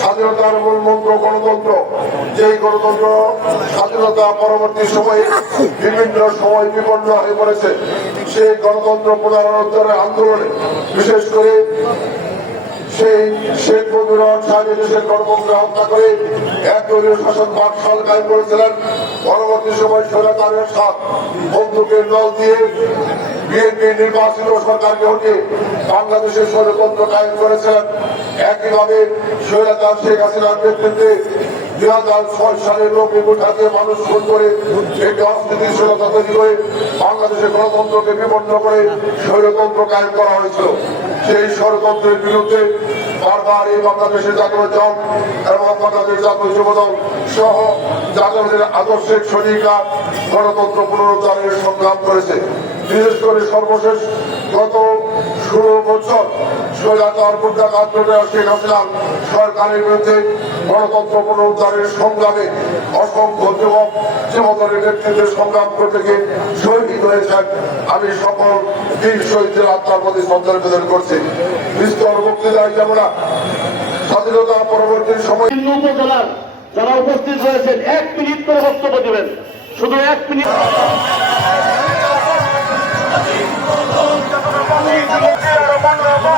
স্বাধীনতার মূল মন্ত্র গণতন্ত্র যেই গণতন্ত্র স্বাধীনতা পরবর্তী সময়ে বিভিন্ন সময় বিপন্ন হয়ে পড়েছে সেই গণতন্ত্র পুনরুদ্ধারের আন্দোলনে বিশেষ করে সেই শেখ মুজিবুর রহমান হত্যা করে এক দলীয় শাসন বাকশাল কায়েম করেছিলেন, পরবর্তী সময় সৈরাচারের সাথ বন্দুকের দল দিয়ে বিএনপি নির্বাচিত সরকারকে হটিয়ে বাংলাদেশের স্বৈরতন্ত্র কায়েম করেছিলেন। একইভাবে স্বৈরাচার শেখ হাসিনার নেতৃত্বে দুই হাজার ছয় সালের লোক উঠাকে মানুষ খুন করে একটি অস্থিতিশীলতা তৈরি করে বাংলাদেশের গণতন্ত্রকে বিপন্ন করে স্বৈরতন্ত্র কায়েম করা হয়েছিল। সেই ষড়যন্ত্রের বিরুদ্ধে বারবার এই বাংলাদেশের জাতীয় দল এবং বাংলাদেশ জাতীয় যুবদল সহ জাতীয় আদর্শিক সৈনিকরা গণতন্ত্র পুনরুদ্ধারের সংগ্রাম করেছে। বিশেষ করে সর্বশেষ গত ষোলো বছর স্বৈরাচার শেখ সরকারের বিরুদ্ধে গণতন্ত্র পুনরুদ্ধারের সংগ্রামে অসংখ্য যুবক যুবদলের নেতৃত্বে সংগ্রাম করতে গিয়ে শহীদ হয়েছেন। আমি সকল বীর শহীদদের আত্মার প্রতি শ্রদ্ধা নিবেদন করছি। বিস্তর বক্তৃতায় যাব না। স্বাধীনতা পরবর্তী সময় উপজেলার যারা উপস্থিত হয়েছেন এক মিনিট করে বক্তব্য দিবেন। শুধু এক মিনিট যুবদল